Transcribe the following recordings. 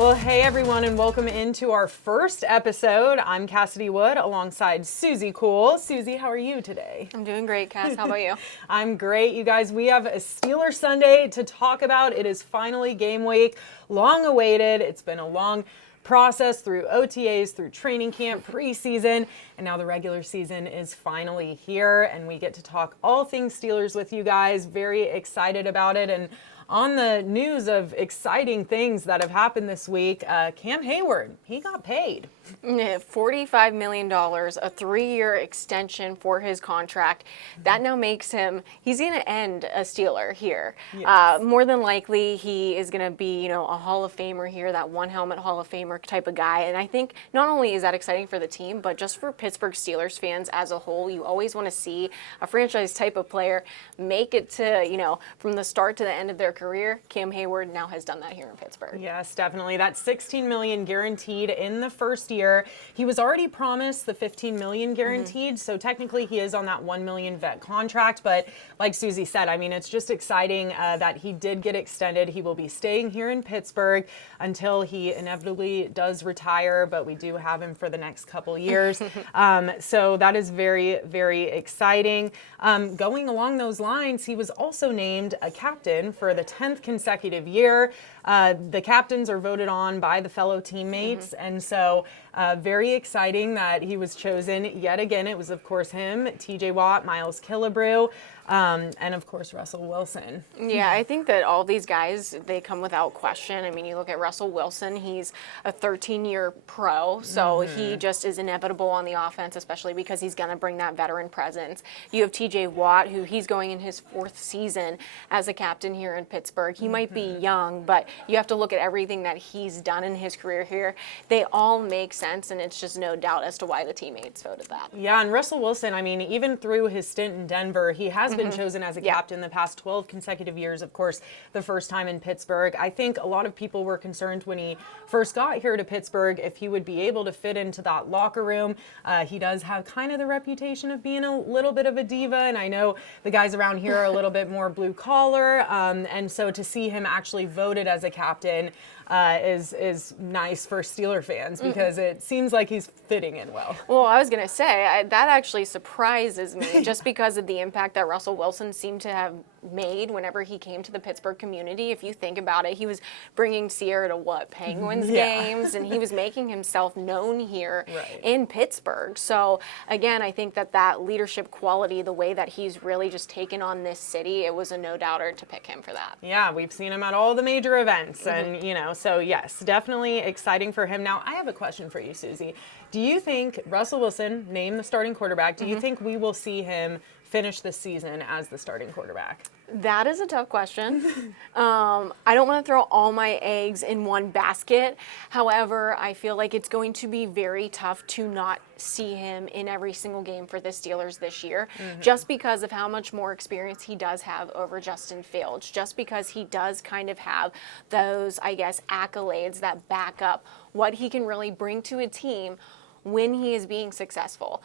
Well, hey everyone, and welcome into our first episode. I'm Cassidy Wood alongside Suzie Cool. Suzie, how are you today? I'm doing great, Cass. How about you? I'm great, you guys. We have a Steelers Sunday to talk about. It is finally game week, long awaited. It's been a long process through OTAs, through training camp, preseason, and now the regular season is finally here, and we get to talk all things Steelers with you guys. Very excited about it. And on the news of exciting things that have happened this week, Cam Heyward, he got paid. $45 million, a 3-year extension for his contract. That now makes him, he's going to end a Steeler here. Yes. More than likely, he is going to be, a Hall of Famer here, that one helmet Hall of Famer type of guy. And I think not only is that exciting for the team, but just for Pittsburgh Steelers fans as a whole, you always want to see a franchise type of player make it to, from the start to the end of their career. Cam Heyward now has done that here in Pittsburgh. Yes, definitely. That's $16 million guaranteed in the first year. He was already promised the $15 million guaranteed, so technically he is on that $1 million vet contract. But like Suzie said, I mean, it's just exciting that he did get extended. He will be staying here in Pittsburgh until he inevitably does retire, but we do have him for the next couple years. So that is very, very exciting. Going along those lines, he was also named a captain for the 10th consecutive year. The captains are voted on by the fellow teammates, and so very exciting that he was chosen yet again. It was, of course, him, TJ Watt, Miles Killebrew, and, of course, Russell Wilson. Yeah, I think that all these guys, they come without question. I mean, you look at Russell Wilson, he's a 13-year pro, so he just is inevitable on the offense, especially because he's going to bring that veteran presence. You have TJ Watt, who he's going in his 4th season as a captain here in Pittsburgh. He might be young, but you have to look at everything that he's done in his career here. They all make sense, and it's just no doubt as to why the teammates voted that. Yeah, and Russell Wilson, I mean, even through his stint in Denver, he has been chosen as a captain the past 12 consecutive years. Of course, the first time in Pittsburgh. I think a lot of people were concerned when he first got here to Pittsburgh if he would be able to fit into that locker room. He does have kind of the reputation of being a little bit of a diva, and I know the guys around here are a little bit more blue collar, and so to see him actually voted as a captain is nice for Steeler fans because it seems like he's fitting in well. Well, I was going to say, that actually surprises me just because of the impact that Russell Wilson seemed to have made whenever he came to the Pittsburgh community. If you think about it, he was bringing Sierra to Penguins games, and he was making himself known here in Pittsburgh. So again, I think that leadership quality, the way that he's really just taken on this city, it was a no-doubter to pick him for that. Yeah, we've seen him at all the major events, and so yes, definitely exciting for him. Now, I have a question for you, Suzie. Do you think Russell Wilson, named the starting quarterback, do you think we will see him finish this season as the starting quarterback? That is a tough question. I don't want to throw all my eggs in one basket. However, I feel like it's going to be very tough to not see him in every single game for the Steelers this year, just because of how much more experience he does have over Justin Fields, just because he does kind of have those, I guess, accolades that back up what he can really bring to a team when he is being successful.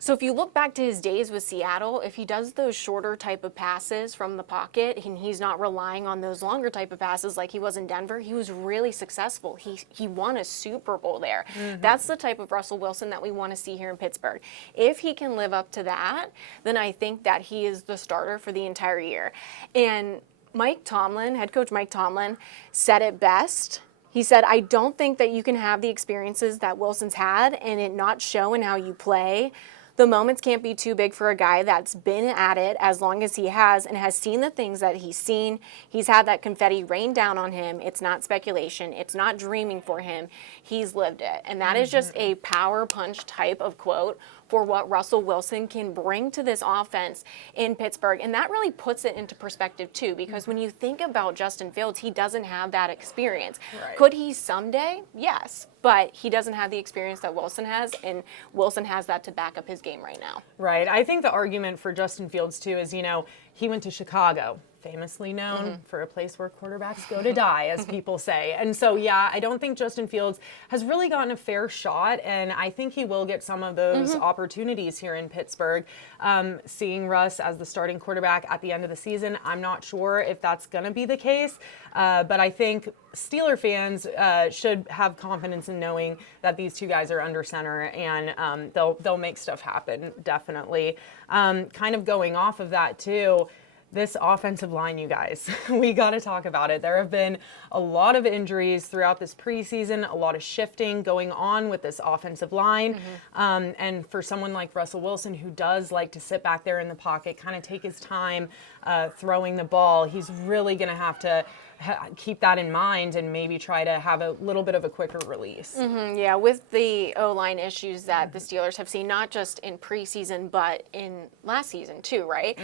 So if you look back to his days with Seattle, if he does those shorter type of passes from the pocket and he's not relying on those longer type of passes like he was in Denver, he was really successful. He won a Super Bowl there. That's the type of Russell Wilson that we want to see here in Pittsburgh. If he can live up to that, then I think that he is the starter for the entire year. And Mike Tomlin, head coach Mike Tomlin, said it best. He said, I don't think that you can have the experiences that Wilson's had and it not show in how you play. The moments can't be too big for a guy that's been at it as long as he has and has seen the things that he's seen. He's had that confetti rain down on him. It's not speculation. It's not dreaming for him. He's lived it. And that is just a power punch type of quote for what Russell Wilson can bring to this offense in Pittsburgh. And that really puts it into perspective, too, because when you think about Justin Fields, he doesn't have that experience. Could he someday? Yes. But he doesn't have the experience that Wilson has, and Wilson has that to back up his game right now. Right. I think the argument for Justin Fields, too, is, he went to Chicago. famously known for a place where quarterbacks go to die, as people say. And so, yeah, I don't think Justin Fields has really gotten a fair shot, and I think he will get some of those opportunities here in Pittsburgh. Seeing Russ as the starting quarterback at the end of the season, I'm not sure if that's going to be the case, but I think Steeler fans should have confidence in knowing that these two guys are under center, and they'll make stuff happen, definitely. Kind of going off of that, too, this offensive line, you guys, we got to talk about it. There have been a lot of injuries throughout this preseason, a lot of shifting going on with this offensive line. And for someone like Russell Wilson, who does like to sit back there in the pocket, kind of take his time throwing the ball, he's really going to have to keep that in mind and maybe try to have a little bit of a quicker release. Yeah, with the O-line issues that the Steelers have seen, not just in preseason, but in last season too, right?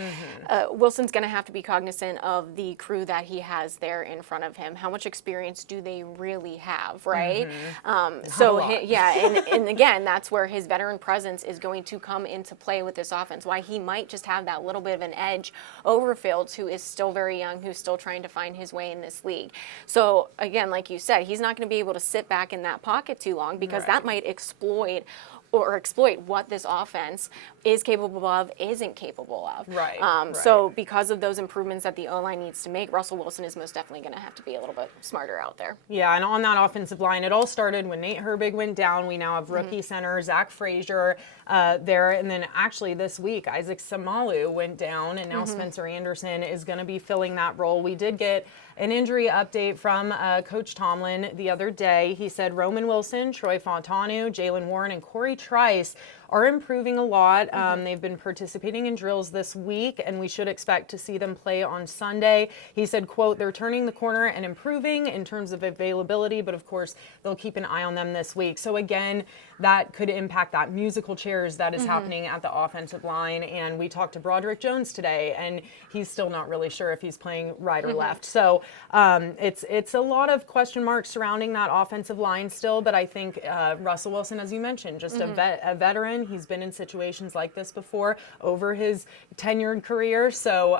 Wilson's going to have to be cognizant of the crew that he has there in front of him. How much experience do they really have, right? And again, that's where his veteran presence is going to come into play with this offense. Why he might just have that little bit of an edge over Fields, who is still very young, who's still trying to find his way in this league. So again, like you said, he's not going to be able to sit back in that pocket too long, because that might exploit what this offense is capable of, isn't capable of. So because of those improvements that the O-line needs to make, Russell Wilson is most definitely going to have to be a little bit smarter out there. Yeah, and on that offensive line, it all started when Nate Herbig went down. We now have rookie center Zach Frazier there. And then actually this week, Isaac Samalu went down, and now Spencer Anderson is going to be filling that role. We did get an injury update from Coach Tomlin the other day. He said Roman Wilson, Troy Fontanu, Jalen Warren, and Corey Trice are improving a lot. They've been participating in drills this week, and we should expect to see them play on Sunday. He said, quote, they're turning the corner and improving in terms of availability, but of course, they'll keep an eye on them this week. So again, that could impact that musical chairs that is happening at the offensive line. And we talked to Broderick Jones today, and he's still not really sure if he's playing right or left. So it's a lot of question marks surrounding that offensive line still, but I think Russell Wilson, as you mentioned, just a veteran. He's been in situations like this before over his tenured career. So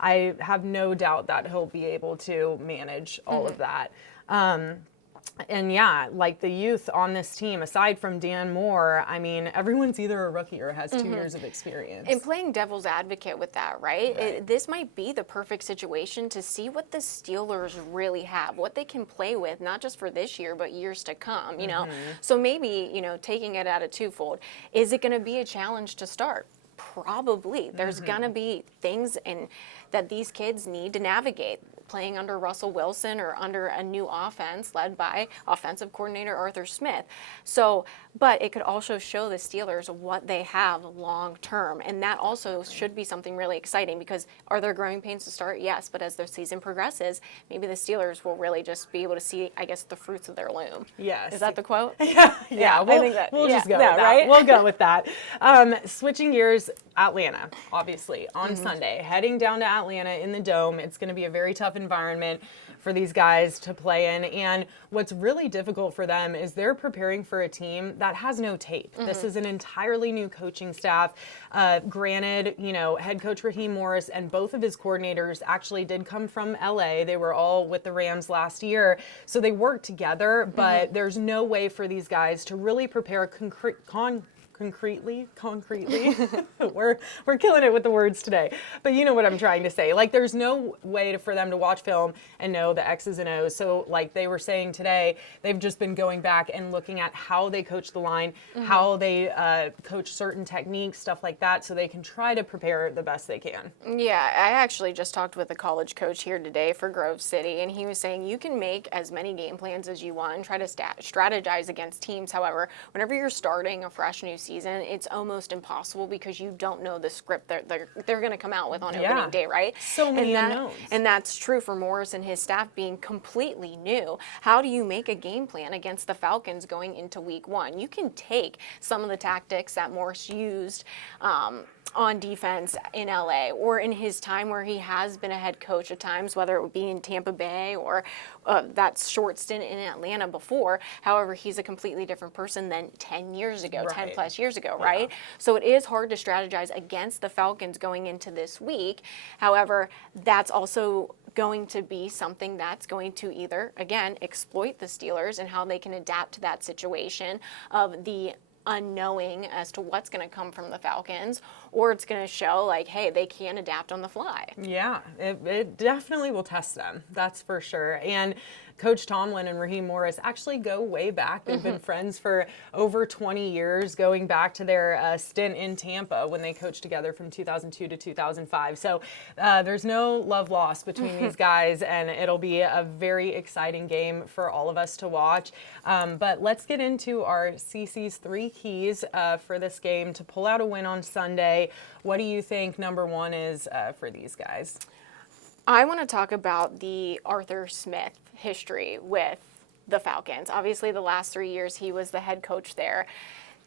I have no doubt that he'll be able to manage all of that. And yeah, like the youth on this team, aside from Dan Moore, I mean, everyone's either a rookie or has 2 years of experience. And playing devil's advocate with that, right? This might be the perfect situation to see what the Steelers really have, what they can play with, not just for this year, but years to come, you know? So maybe, you know, taking it at a twofold, is it going to be a challenge to start? Probably. There's going to be things that these kids need to navigate. Playing under Russell Wilson or under a new offense led by offensive coordinator Arthur Smith. So, but it could also show the Steelers what they have long term. And that also should be something really exciting, because are there growing pains to start? Yes, but as the season progresses, maybe the Steelers will really just be able to see, I guess, the fruits of their loom. Yes. Is that the quote? Yeah, I think that, we'll just go with that. Right? We'll go with that. Switching gears, Atlanta, obviously, on Sunday. Heading down to Atlanta in the Dome. It's going to be a very tough environment for these guys to play in. And what's really difficult for them is they're preparing for a team that has no tape. This is an entirely new coaching staff. Granted, you know, head coach Raheem Morris and both of his coordinators actually did come from LA. They were all with the Rams last year. So they worked together, but there's no way for these guys to really prepare concretely. We're killing it with the words today. But you know what I'm trying to say. Like, there's no way for them to watch film and know the X's and O's. So like they were saying today, they've just been going back and looking at how they coach the line, how they coach certain techniques, stuff like that, so they can try to prepare the best they can. Yeah, I actually just talked with a college coach here today for Grove City, and he was saying you can make as many game plans as you want and try to strategize against teams. However, whenever you're starting a fresh new season, it's almost impossible, because you don't know the script that they're going to come out with on opening day, right? So many unknowns. And that's true for Morris and his staff being completely new. How do you make a game plan against the Falcons going into week 1? You can take some of the tactics that Morris used on defense in LA, or in his time where he has been a head coach at times, whether it would be in Tampa Bay or that short stint in Atlanta before. However, he's a completely different person than 10 years ago, 10 plus plus years ago, right? So it is hard to strategize against the Falcons going into this week. However, that's also going to be something that's going to either, again, exploit the Steelers and how they can adapt to that situation of the unknowing as to what's going to come from the Falcons, or it's going to show like, hey, they can adapt on the fly. Yeah, it definitely will test them. That's for sure. And Coach Tomlin and Raheem Morris actually go way back. They've been friends for over 20 years, going back to their stint in Tampa when they coached together from 2002 to 2005. So there's no love lost between these guys, and it'll be a very exciting game for all of us to watch. But let's get into our CC's 3 keys for this game to pull out a win on Sunday. What do you think number 1 is for these guys? I want to talk about the Arthur Smith history with the Falcons. Obviously, the last 3 years he was the head coach there.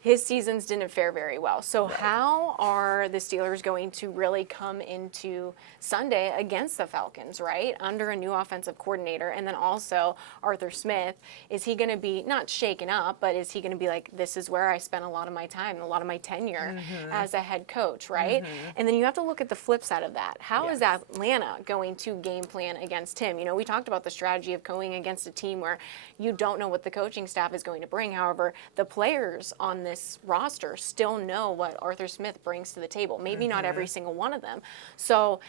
His seasons didn't fare very well. So how are the Steelers going to really come into Sunday against the Falcons, right? Under a new offensive coordinator. And then also Arthur Smith, is he going to be not shaken up, but is he going to be like, this is where I spent a lot of my time, a lot of my tenure as a head coach, right? And then you have to look at the flip side of that. How is Atlanta going to game plan against him? You know, we talked about the strategy of going against a team where you don't know what the coaching staff is going to bring. However, the players on this roster still know what Arthur Smith brings to the table. Maybe not every single one of them. So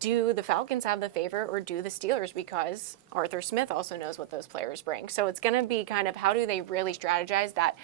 do the Falcons have the favor, or do the Steelers, because Arthur Smith also knows what those players bring? So it's going to be kind of, how do they really strategize? That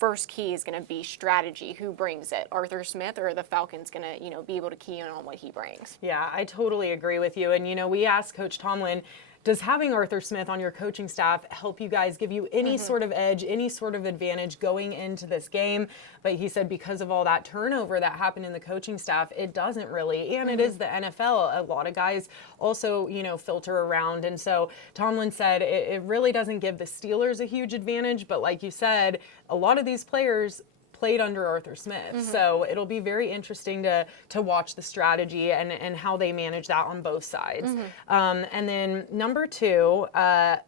first key is going to be strategy. Who brings it? Arthur Smith, or are the Falcons going to, you know, be able to key in on what he brings? Yeah, I totally agree with you. And, you know, we asked Coach Tomlin, does having Arthur Smith on your coaching staff help you guys, give you any sort of edge, any sort of advantage going into this game? But he said because of all that turnover that happened in the coaching staff, it doesn't really. And it is the NFL. A lot of guys also, you know, filter around. And so Tomlin said it really doesn't give the Steelers a huge advantage. But like you said, a lot of these players played under Arthur Smith. So it'll be very interesting to watch the strategy and how they manage that on both sides. And then number 2, kind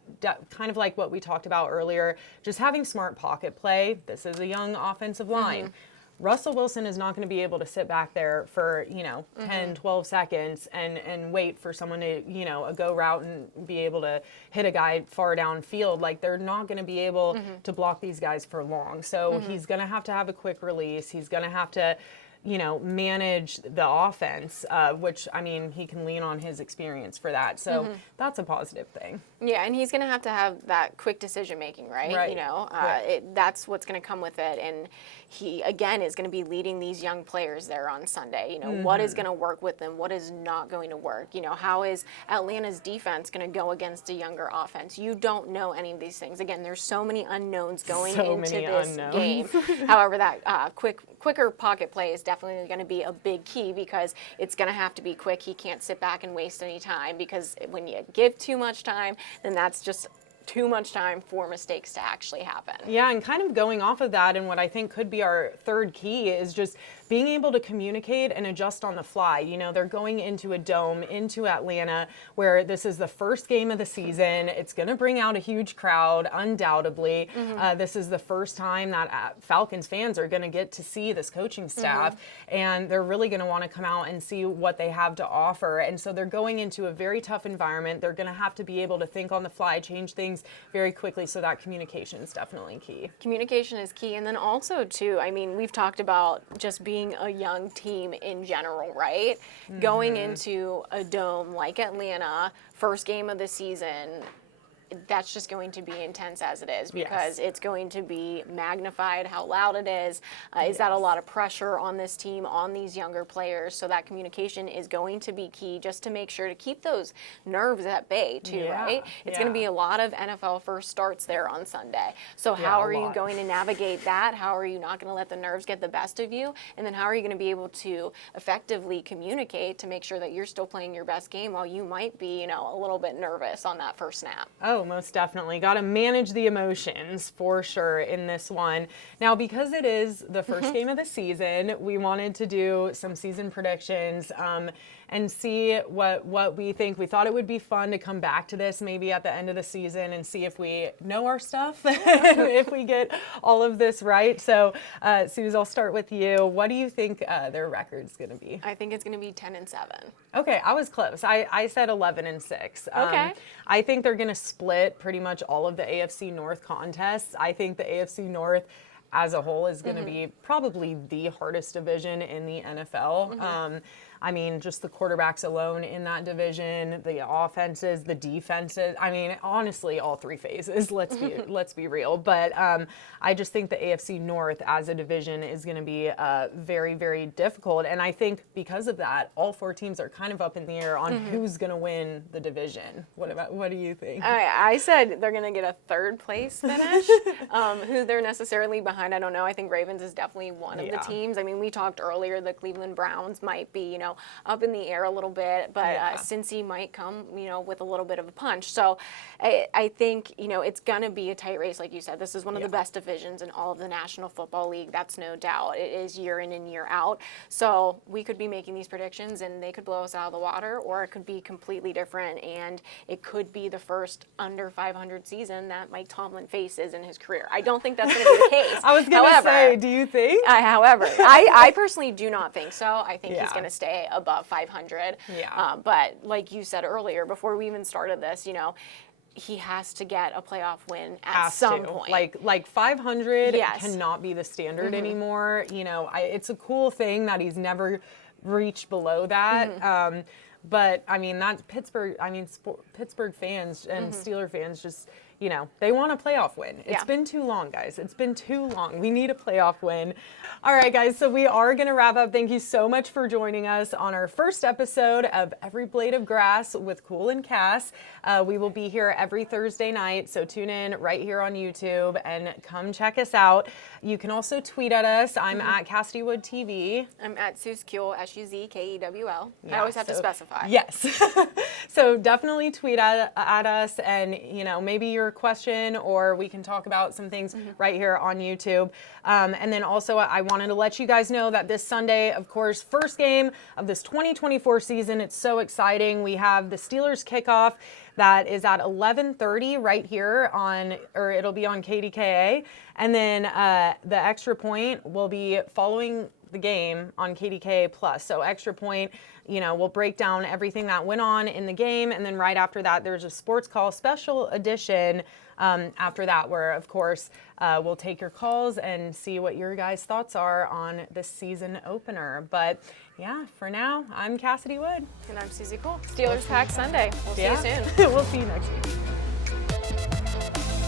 of like what we talked about earlier, just having smart pocket play. This is a young offensive line. Russell Wilson is not going to be able to sit back there for, you know, 10, 12 seconds and wait for someone to, you know, a go route and be able to hit a guy far downfield. Like, they're not going to be able to block these guys for long. So he's going to have a quick release. He's going to have to, you know, manage the offense, which, I mean, he can lean on his experience for that. So that's a positive thing. Yeah, and he's going to have that quick decision making, right? You know, that's what's going to come with it. And he, again, is going to be leading these young players there on Sunday. You know, what is going to work with them? What is not going to work? You know, how is Atlanta's defense going to go against a younger offense? You don't know any of these things. Again, there's so many unknowns going into this game. However, that quicker pocket play is definitely going to be a big key, because it's going to have to be quick. He can't sit back and waste any time, because when you give too much time, then that's just too much time for mistakes to actually happen. Yeah, and kind of going off of that, and what I think could be our third key is just being able to communicate and adjust on the fly. You know, they're going into a dome, into Atlanta, where this is the first game of the season. It's going to bring out a huge crowd, undoubtedly. This is the first time that Falcons fans are going to get to see this coaching staff, and they're really going to want to come out and see what they have to offer. And so they're going into a very tough environment. They're going to have to be able to think on the fly, change things very quickly, so that communication is definitely key. Communication is key. And then also, too, I mean, we've talked about just being a young team in general, right? Going into a dome like Atlanta, first game of the season, that's just going to be intense as it is, because it's going to be magnified how loud it is. Is that a lot of pressure on this team, on these younger players? So that communication is going to be key, just to make sure to keep those nerves at bay too, right? It's going to be a lot of NFL first starts there on Sunday. So how are you going to navigate that? How are you not going to let the nerves get the best of you? And then how are you going to be able to effectively communicate to make sure that you're still playing your best game while you might be, you know, a little bit nervous on that first snap? Oh, Oh, most definitely. Got to manage the emotions for sure in this one. Now, because it is the first game of the season, we wanted to do some season predictions and see what we think. We thought it would be fun to come back to this maybe at the end of the season and see if we know our stuff, if we get all of this right. So, Suze, I'll start with you. What do you think their record's going to be? I think it's going to be 10-7. Okay, I was close. I said 11-6. Okay. I think they're going to split pretty much all of the AFC North contests. I think the AFC North as a whole is going to be probably the hardest division in the NFL. I mean, just the quarterbacks alone in that division, the offenses, the defenses. I mean, honestly, all three phases. Let's be real. But I just think the AFC North as a division is going to be very, very difficult. And I think because of that, all four teams are kind of up in the air on who's going to win the division. What do you think? I said they're going to get a third place finish. Who they're necessarily behind, I don't know. I think Ravens is definitely one of the teams. I mean, we talked earlier, the Cleveland Browns might be, up in the air a little bit, but Cincy might come, with a little bit of a punch. So I think, it's going to be a tight race, like you said. This is one of the best divisions in all of the National Football League. That's no doubt. It is year in and year out. So we could be making these predictions and they could blow us out of the water, or it could be completely different, and it could be the first under 500 season that Mike Tomlin faces in his career. I don't think that's going to be the case. I was going to say, do you think? However, I personally do not think so. I think he's going to stay above 500. Yeah. But like you said earlier, before we even started this, he has to get a playoff win at some point. Like 500 cannot be the standard anymore. It's a cool thing that he's never reached below that. But I mean, that's Pittsburgh. I mean, Pittsburgh fans and Steeler fans just, they want a playoff win. It's been too long, guys. It's been too long. We need a playoff win. All right, guys. So we are going to wrap up. Thank you so much for joining us on our first episode of Every Blade of Grass with Cool and Cass. We will be here every Thursday night. So tune in right here on YouTube and come check us out. You can also tweet at us. I'm at Cassidy Wood TV. I'm at Suzie, SUZKEWL. I always have to specify. Yes. So definitely tweet at us, and maybe your question, or we can talk about some things right here on YouTube. And then also I wanted to let you guys know that this Sunday, of course, first game of this 2024 season. It's so exciting. We have the Steelers kickoff that is at 11:30 right here or it'll be on KDKA. And then the extra point will be following the game on KDKA Plus. So extra point, we'll break down everything that went on in the game. And then right after that, there's a sports call special edition after that, where of course we'll take your calls and see what your guys' thoughts are on this season opener. But yeah, for now, I'm Cassidy Wood. And I'm Suzie Cool. Steelers Pack Sunday. We'll see you soon. We'll see you next week.